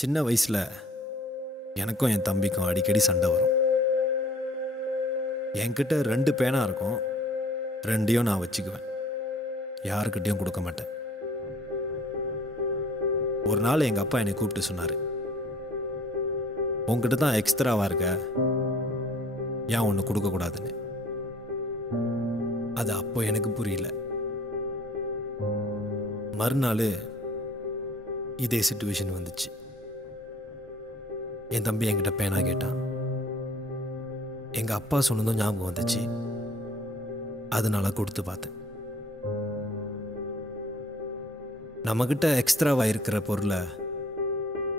சின்ன வயசில் எனக்கும் என் தம்பிக்கும் அடிக்கடி சண்டை வரும். என்கிட்ட 2 பேனா இருக்கும், 2யும் நான் வச்சுக்குவேன், யாருக்கிட்டையும் கொடுக்க மாட்டேன். ஒரு நாள் எங்கள் அப்பா என்னை கூப்பிட்டு சொன்னார், உங்ககிட்ட தான் எக்ஸ்ட்ராவாக இருக்க, ஏன் ஒன்று கொடுக்கக்கூடாதுன்னு. அது அப்போ எனக்கு புரியல. மறுநாள் இதே சிச்சுவேஷன் வந்துச்சு. என் தம்பி என்கிட்ட பேனா கேட்டான். எங்கள் அப்பா சொன்னதும் ஞாபகம் வந்துச்சு, அதனால கொடுத்து பார்த்தேன். நம்மக்கிட்ட எக்ஸ்ட்ராவாக இருக்கிற பொருளை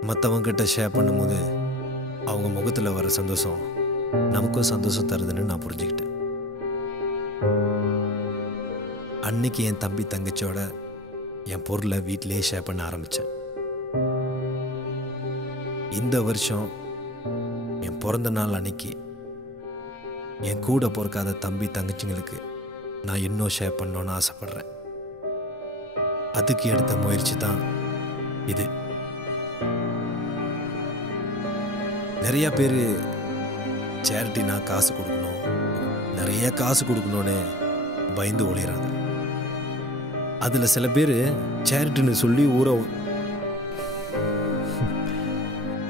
மற்றவங்கிட்ட ஷேர் பண்ணும்போது அவங்க முகத்தில் வர சந்தோஷம் நமக்கும் சந்தோஷம் தருதுன்னு நான் புரிஞ்சுக்கிட்டேன். அன்னைக்கு என் தம்பி தங்கச்சியோட என் பொருளை வீட்டிலே ஷேர் பண்ண ஆரம்பித்தேன். இந்த வருஷம் என் பிறந்த நாள் அன்னைக்கு என் கூட பிறக்காத தம்பி தங்கச்சிங்களுக்கு நான் இன்னும் ஷேர் பண்ணணும்னு ஆசைப்படுறேன். அதுக்கு எடுத்த முயற்சி தான் இது. நிறைய பேர் சேரிட்டினா காசு கொடுக்கணும், நிறைய காசு கொடுக்கணும்னு பயந்து ஒளிறாங்க. அதில் சில பேர் சேரிட்டின்னு சொல்லி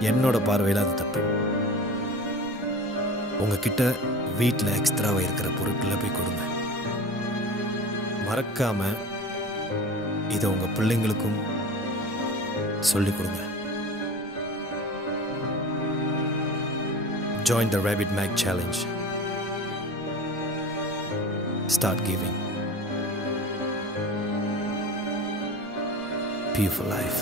என்னோட பார்வையில் அது தப்பு. உங்ககிட்ட வீட்டில் எக்ஸ்ட்ராவாக இருக்கிற பொருட்களை போய் கொடுங்க. மறக்காம இதை உங்கள் பிள்ளைங்களுக்கும் சொல்லிக் கொடுங்க. Join the Rabbit Mag Challenge. Start giving. Beautiful life.